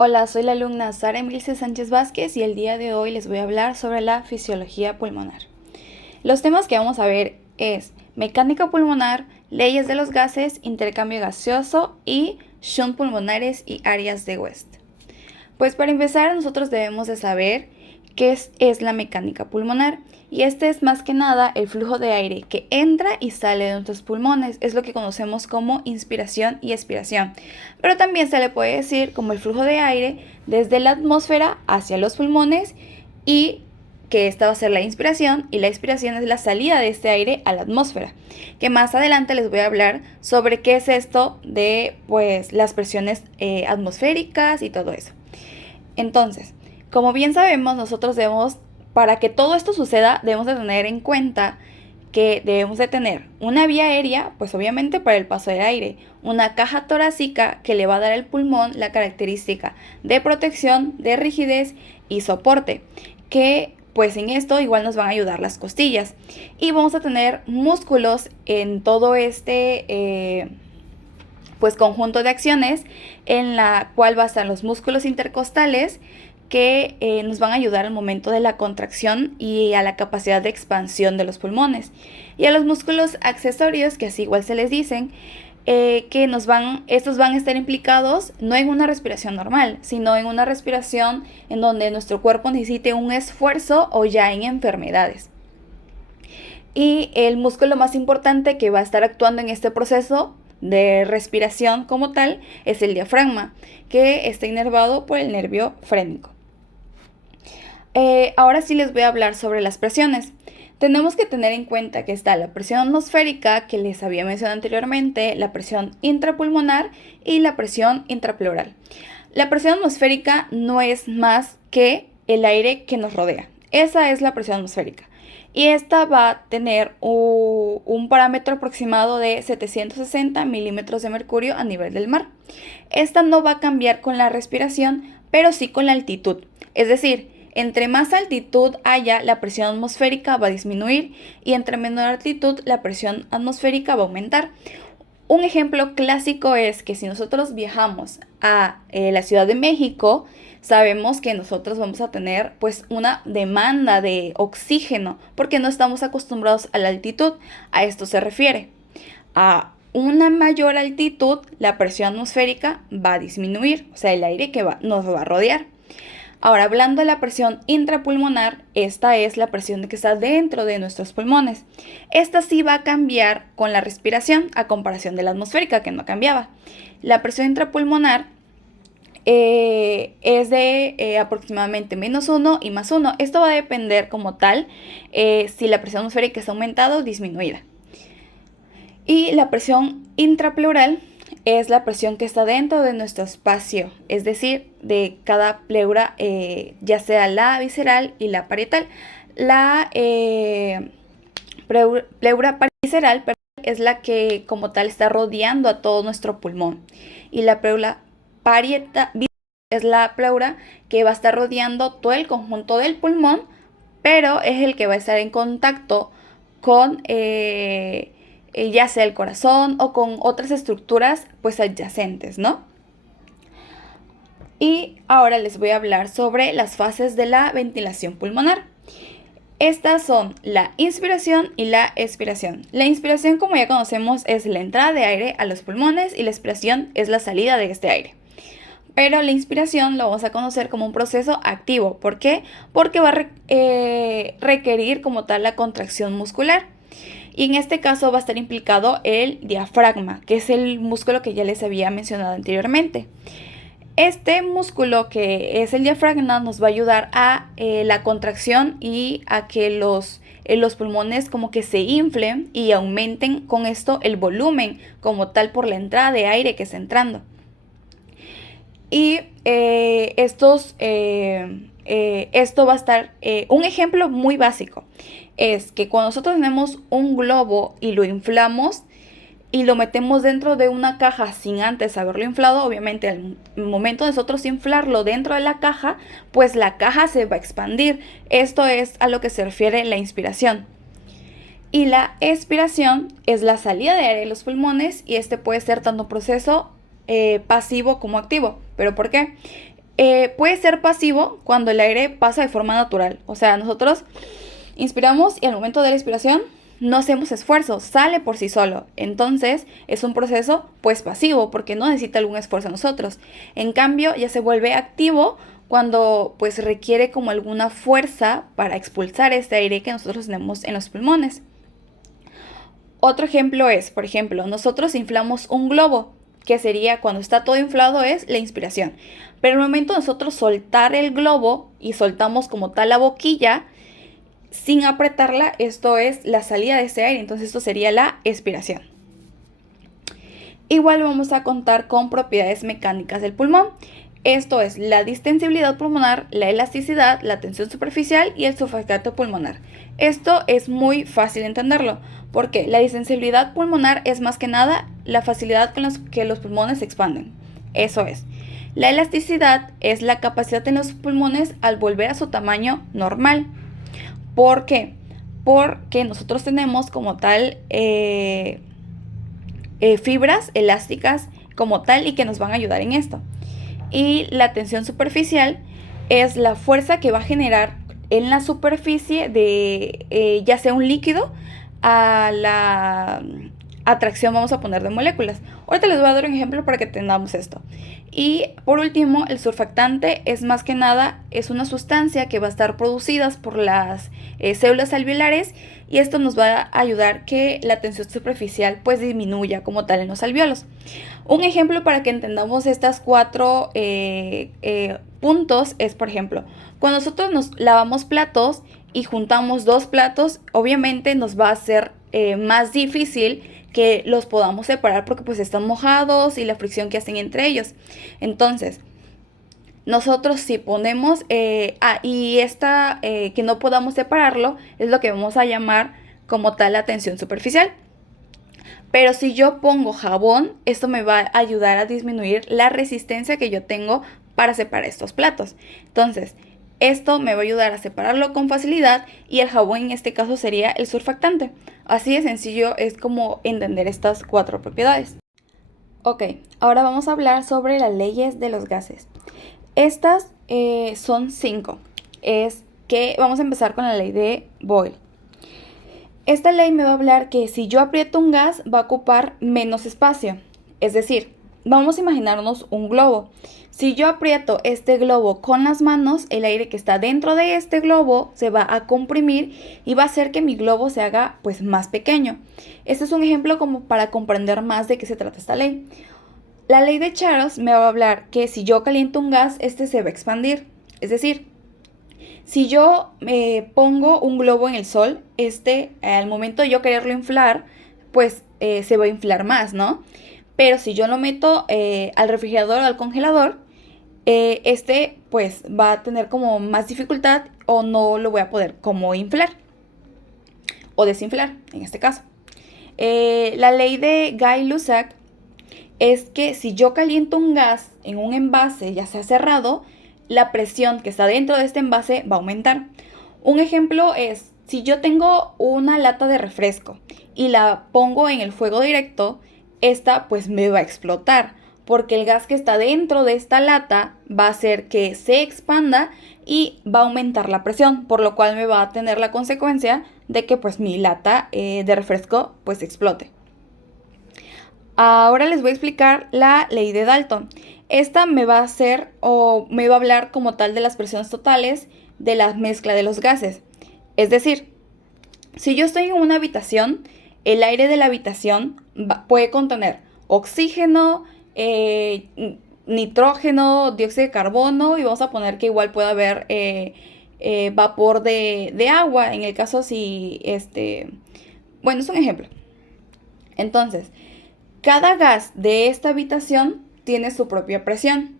Hola, soy la alumna Sara Emilce Sánchez Vázquez y el día de hoy les voy a hablar sobre la fisiología pulmonar. Los temas que vamos a ver es mecánica pulmonar, leyes de los gases, intercambio gaseoso y shunt pulmonares y áreas de West. Pues para empezar nosotros debemos de saber qué es la mecánica pulmonar. Y este es más que nada el flujo de aire que entra y sale de nuestros pulmones. Es lo que conocemos como inspiración y expiración. Pero también se le puede decir como el flujo de aire desde la atmósfera hacia los pulmones y que esta va a ser la inspiración y la expiración es la salida de este aire a la atmósfera, que más adelante les voy a hablar sobre qué es esto de pues las presiones atmosféricas y todo eso. Entonces, como bien sabemos, nosotros para que todo esto suceda, debemos de tener en cuenta que debemos de tener una vía aérea, pues obviamente para el paso del aire, una caja torácica que le va a dar al pulmón la característica de protección, de rigidez y soporte, que pues en esto igual nos van a ayudar las costillas. Y vamos a tener músculos en todo pues conjunto de acciones en la cual va a estar los músculos intercostales que nos van a ayudar al momento de la contracción y a la capacidad de expansión de los pulmones. Y a los músculos accesorios, que así igual se les dicen, estos van a estar implicados no en una respiración normal, sino en una respiración en donde nuestro cuerpo necesite un esfuerzo o ya en enfermedades. Y el músculo más importante que va a estar actuando en este proceso de respiración como tal es el diafragma, que está inervado por el nervio frénico. Ahora sí les voy a hablar sobre las presiones. Tenemos que tener en cuenta que está la presión atmosférica, que les había mencionado anteriormente, la presión intrapulmonar y la presión intrapleural. La presión atmosférica no es más que el aire que nos rodea. Esa es la presión atmosférica. Y esta va a tener un parámetro aproximado de 760 milímetros de mercurio a nivel del mar. Esta no va a cambiar con la respiración, pero sí con la altitud. Es decir, entre más altitud haya, la presión atmosférica va a disminuir y entre menor altitud la presión atmosférica va a aumentar. Un ejemplo clásico es que si nosotros viajamos a la Ciudad de México, sabemos que nosotros vamos a tener pues una demanda de oxígeno porque no estamos acostumbrados a la altitud. A esto se refiere. A una mayor altitud, la presión atmosférica va a disminuir, o sea, el aire que nos va a rodear. Ahora, hablando de la presión intrapulmonar, esta es la presión que está dentro de nuestros pulmones. Esta sí va a cambiar con la respiración a comparación de la atmosférica, que no cambiaba. La presión intrapulmonar es de aproximadamente -1 y +1. Esto va a depender como tal si la presión atmosférica está aumentada o disminuida. Y la presión intrapleural es la presión que está dentro de nuestro espacio, es decir, de cada pleura, ya sea la visceral y la parietal. La pleura visceral es la que como tal está rodeando a todo nuestro pulmón. Y la pleura parietal es la pleura que va a estar rodeando todo el conjunto del pulmón, pero es el que va a estar en contacto con ya sea el corazón o con otras estructuras pues adyacentes, ¿no? Y ahora les voy a hablar sobre las fases de la ventilación pulmonar. Estas son la inspiración y la expiración. La inspiración, como ya conocemos, es la entrada de aire a los pulmones y la expiración es la salida de este aire. Pero la inspiración lo vamos a conocer como un proceso activo. ¿Por qué? Porque va a requerir como tal la contracción muscular. Y en este caso va a estar implicado el diafragma, que es el músculo que ya les había mencionado anteriormente. Este músculo que es el diafragma nos va a ayudar a la contracción y a que los pulmones como que se inflen y aumenten con esto el volumen como tal por la entrada de aire que está entrando. Y esto va a estar, un ejemplo muy básico es que cuando nosotros tenemos un globo y lo inflamos y lo metemos dentro de una caja sin antes haberlo inflado, obviamente al momento de nosotros inflarlo dentro de la caja, pues la caja se va a expandir. Esto es a lo que se refiere la inspiración. Y la expiración es la salida de aire de los pulmones y este puede ser tanto un proceso pasivo como activo. ¿Pero por qué? Puede ser pasivo cuando el aire pasa de forma natural. O sea, nosotros inspiramos y al momento de la inspiración no hacemos esfuerzo, sale por sí solo. Entonces es un proceso pues pasivo porque no necesita algún esfuerzo a nosotros. En cambio ya se vuelve activo cuando pues requiere como alguna fuerza para expulsar este aire que nosotros tenemos en los pulmones. Otro ejemplo es, por ejemplo, nosotros inflamos un globo, que sería cuando está todo inflado es la inspiración. Pero al momento de nosotros soltar el globo y soltamos como tal la boquilla, sin apretarla, esto es la salida de ese aire, entonces esto sería la expiración. Igual vamos a contar con propiedades mecánicas del pulmón. Esto es la distensibilidad pulmonar, la elasticidad, la tensión superficial y el surfactante pulmonar. Esto es muy fácil entenderlo, porque la distensibilidad pulmonar es más que nada la facilidad con la que los pulmones se expanden. Eso es. La elasticidad es la capacidad en los pulmones al volver a su tamaño normal. ¿Por qué? Porque nosotros tenemos como tal fibras elásticas como tal y que nos van a ayudar en esto. Y la tensión superficial es la fuerza que va a generar en la superficie de ya sea un líquido a la atracción, vamos a poner, de moléculas. Ahorita les voy a dar un ejemplo para que entendamos esto. Y por último, el surfactante es más que nada, es una sustancia que va a estar producida por las células alveolares y esto nos va a ayudar que la tensión superficial pues disminuya como tal en los alveolos. Un ejemplo para que entendamos estas cuatro puntos es, por ejemplo, cuando nosotros nos lavamos platos y juntamos dos platos, obviamente nos va a ser más difícil que los podamos separar porque pues están mojados y la fricción que hacen entre ellos. Entonces, nosotros si ponemos y esta que no podamos separarlo es lo que vamos a llamar como tal la tensión superficial. Pero si yo pongo jabón, esto me va a ayudar a disminuir la resistencia que yo tengo para separar estos platos. Entonces, esto me va a ayudar a separarlo con facilidad y el jabón en este caso sería el surfactante. Así de sencillo es como entender estas cuatro propiedades. Ok, ahora vamos a hablar sobre las leyes de los gases. Estas son 5. Es que vamos a empezar con la ley de Boyle. Esta ley me va a hablar que si yo aprieto un gas va a ocupar menos espacio. Es decir, vamos a imaginarnos un globo. Si yo aprieto este globo con las manos, el aire que está dentro de este globo se va a comprimir y va a hacer que mi globo se haga pues más pequeño. Este es un ejemplo como para comprender más de qué se trata esta ley. La ley de Charles me va a hablar que si yo caliento un gas, este se va a expandir. Es decir, si yo pongo un globo en el sol, al momento de yo quererlo inflar, pues se va a inflar más, ¿no? Pero si yo lo meto al refrigerador o al congelador, pues va a tener como más dificultad o no lo voy a poder como inflar o desinflar, en este caso. La ley de Guy-Lussac es que si yo caliento un gas en un envase, ya sea cerrado, la presión que está dentro de este envase va a aumentar. Un ejemplo es, si yo tengo una lata de refresco y la pongo en el fuego directo, esta pues me va a explotar, porque el gas que está dentro de esta lata va a hacer que se expanda y va a aumentar la presión, por lo cual me va a tener la consecuencia de que pues mi lata de refresco pues explote. Ahora les voy a explicar la ley de Dalton. Esta me va a hacer o me va a hablar como tal de las presiones totales de la mezcla de los gases. Es decir, si yo estoy en una habitación, el aire de la habitación puede contener oxígeno, nitrógeno, dióxido de carbono y vamos a poner que igual puede haber vapor de agua en el caso si bueno, es un ejemplo. Entonces, cada gas de esta habitación tiene su propia presión,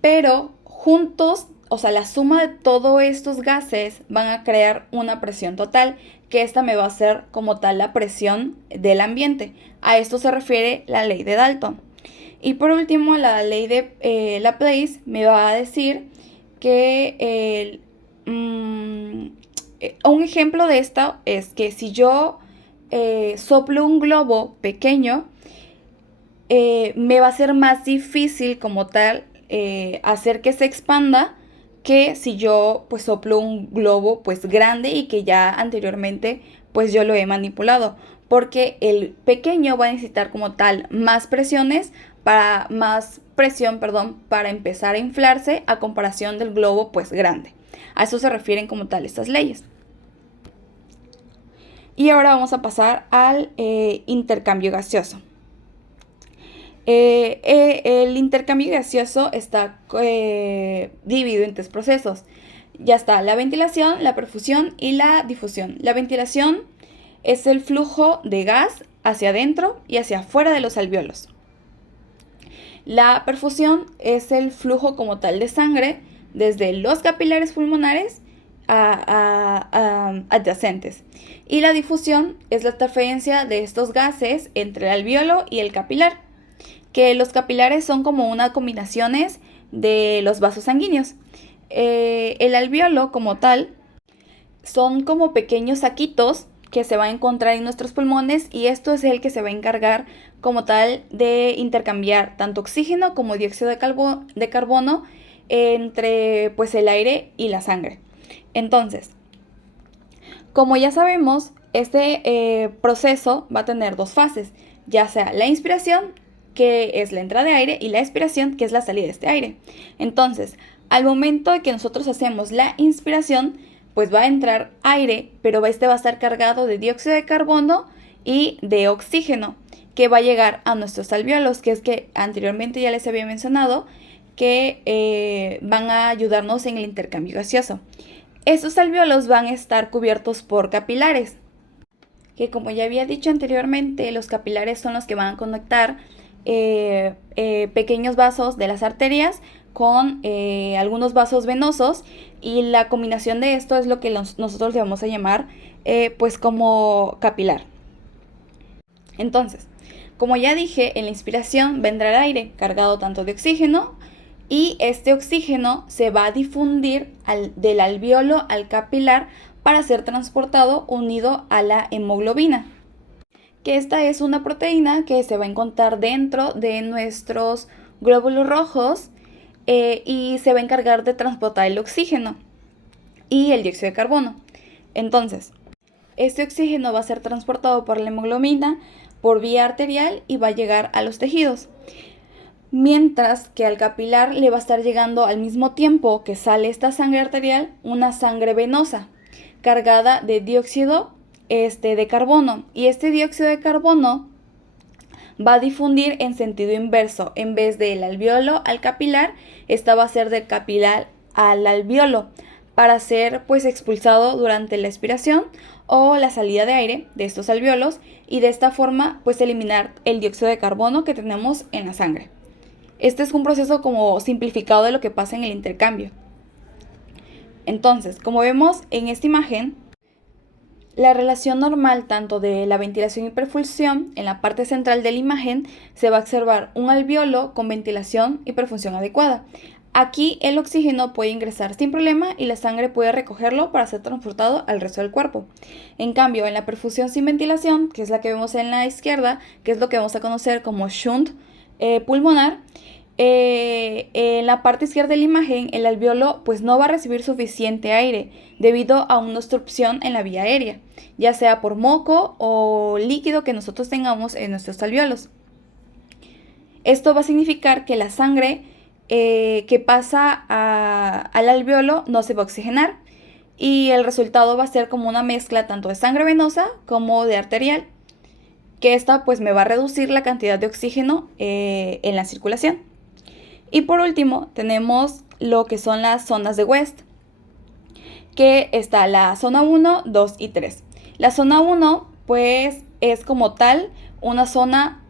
pero juntos, o sea, la suma de todos estos gases van a crear una presión total, que esta me va a hacer como tal la presión del ambiente. A esto se refiere la ley de Dalton. Y por último, la ley de Laplace me va a decir que un ejemplo de esto es que si yo soplo un globo pequeño, me va a ser más difícil como tal hacer que se expanda que si yo pues soplo un globo pues grande y que ya anteriormente pues yo lo he manipulado, porque el pequeño va a necesitar como tal más presión, perdón, para empezar a inflarse a comparación del globo pues grande. A eso se refieren como tal estas leyes. Y ahora vamos a pasar al intercambio gaseoso. El intercambio gaseoso está dividido en tres procesos. Ya está la ventilación, la perfusión y la difusión. La ventilación es el flujo de gas hacia adentro y hacia afuera de los alvéolos. La perfusión es el flujo como tal de sangre desde los capilares pulmonares adyacentes. Y la difusión es la transferencia de estos gases entre el alvéolo y el capilar, que los capilares son como unas combinaciones de los vasos sanguíneos. El alvéolo como tal son como pequeños saquitos que se va a encontrar en nuestros pulmones, y esto es el que se va a encargar como tal de intercambiar tanto oxígeno como dióxido de carbono entre pues el aire y la sangre. Entonces, como ya sabemos, este proceso va a tener dos fases, ya sea la inspiración, que es la entrada de aire, y la expiración, que es la salida de este aire. Entonces, al momento de que nosotros hacemos la inspiración, pues va a entrar aire, pero este va a estar cargado de dióxido de carbono y de oxígeno, que va a llegar a nuestros alvéolos, que es que anteriormente ya les había mencionado que van a ayudarnos en el intercambio gaseoso. Estos alvéolos van a estar cubiertos por capilares, que como ya había dicho anteriormente, los capilares son los que van a conectar pequeños vasos de las arterias con algunos vasos venosos, y la combinación de esto es lo que nosotros le vamos a llamar pues como capilar. Entonces, como ya dije, en la inspiración vendrá el aire cargado tanto de oxígeno, y este oxígeno se va a difundir del alvéolo al capilar para ser transportado unido a la hemoglobina, que esta es una proteína que se va a encontrar dentro de nuestros glóbulos rojos y se va a encargar de transportar el oxígeno y el dióxido de carbono. Entonces, este oxígeno va a ser transportado por la hemoglobina por vía arterial y va a llegar a los tejidos, mientras que al capilar le va a estar llegando al mismo tiempo que sale esta sangre arterial una sangre venosa cargada de dióxido de carbono, y este dióxido de carbono va a difundir en sentido inverso. En vez del alvéolo al capilar, esta va a ser del capilar al alvéolo para ser pues expulsado durante la expiración o la salida de aire de estos alvéolos, y de esta forma pues eliminar el dióxido de carbono que tenemos en la sangre. Este es un proceso como simplificado de lo que pasa en el intercambio. Entonces, como vemos en esta imagen, la relación normal tanto de la ventilación y perfusión, en la parte central de la imagen se va a observar un alvéolo con ventilación y perfusión adecuada. Aquí el oxígeno puede ingresar sin problema y la sangre puede recogerlo para ser transportado al resto del cuerpo. En cambio, en la perfusión sin ventilación, que es la que vemos en la izquierda, que es lo que vamos a conocer como shunt pulmonar, en la parte izquierda de la imagen, el alvéolo pues no va a recibir suficiente aire debido a una obstrucción en la vía aérea, ya sea por moco o líquido que nosotros tengamos en nuestros alvéolos. Esto va a significar que la sangre que pasa al alvéolo no se va a oxigenar, y el resultado va a ser como una mezcla tanto de sangre venosa como de arterial, que esta pues me va a reducir la cantidad de oxígeno en la circulación. Y por último tenemos lo que son las zonas de West, que está la zona 1, 2 y 3. La zona 1 pues es como tal una zona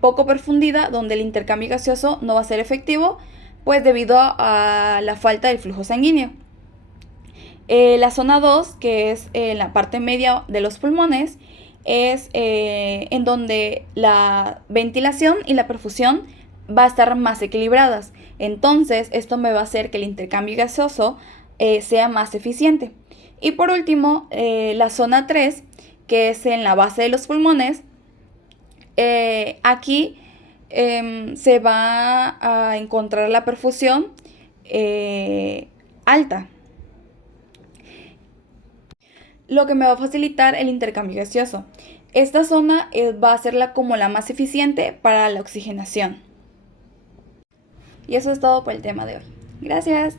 poco profundida donde el intercambio gaseoso no va a ser efectivo pues debido a la falta del flujo sanguíneo. La zona 2, que es la parte media de los pulmones, es en donde la ventilación y la perfusión va a estar más equilibradas. Entonces esto me va a hacer que el intercambio gaseoso sea más eficiente. Y por último, la zona 3, que es en la base de los pulmones, aquí se va a encontrar la perfusión alta, lo que me va a facilitar el intercambio gaseoso. Esta zona va a ser como la más eficiente para la oxigenación. Y eso es todo por el tema de hoy. Gracias.